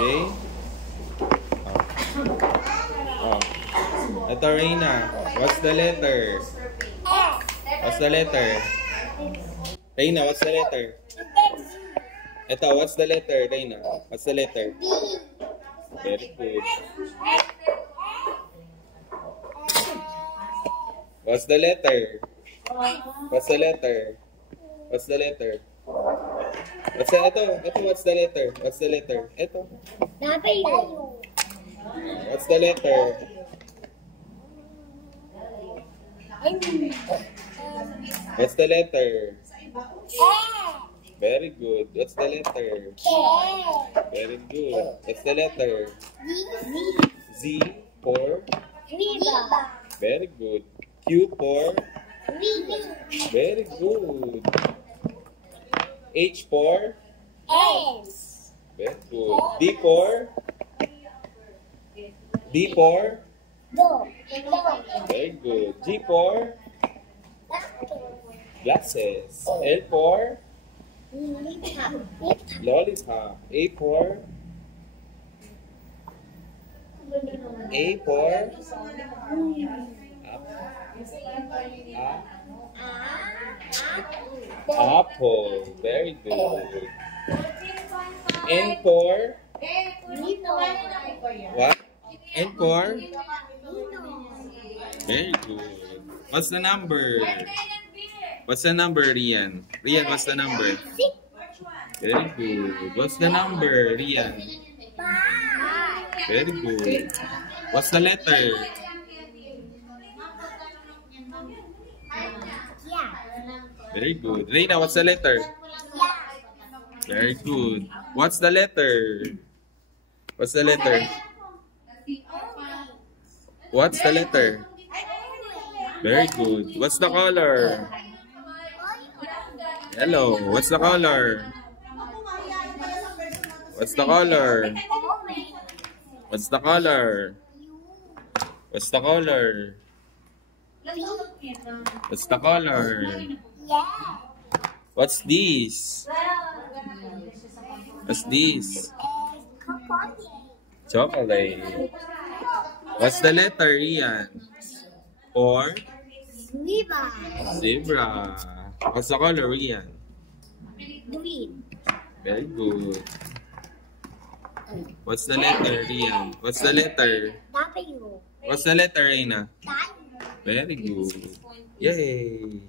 Okay? Oh. Ito, Reina. What's the letter? What's the letter? Reina, what's the letter? Ito, what's the letter, Reina? What's the letter? Very good. What's the letter? What's the letter? What's the letter? What's the ito? Ito, what's the letter? What's the letter? Ito. What's the letter? What's the letter? Very good. What's the letter? Very good. What's the letter? Z for? Very good. Q for? Very good. H for? Very good. D for? D for? Very good. G for? Glasses. L for? Lollipop. A for? A for? Apple. Very good. N for? What? N for? Very good. What's the number? What's the number, Rian? Rian, what's the number? Very good. What's the number, Rian? Very good. What's the letter? Very good. Reina, what's the letter? Very good. What's the letter? What's the letter? What's the letter? Very good. What's the color? Yellow. What's the color? What's the color? What's the color? What's the color? What's the color? What's this? What's this? Chocolate. What's the letter, Ian? Or? Zebra. What's the color, Ian? Green. Very good. What's the letter, Ian? What's the letter? W. What's the letter, Reina? W. Very good. Yay!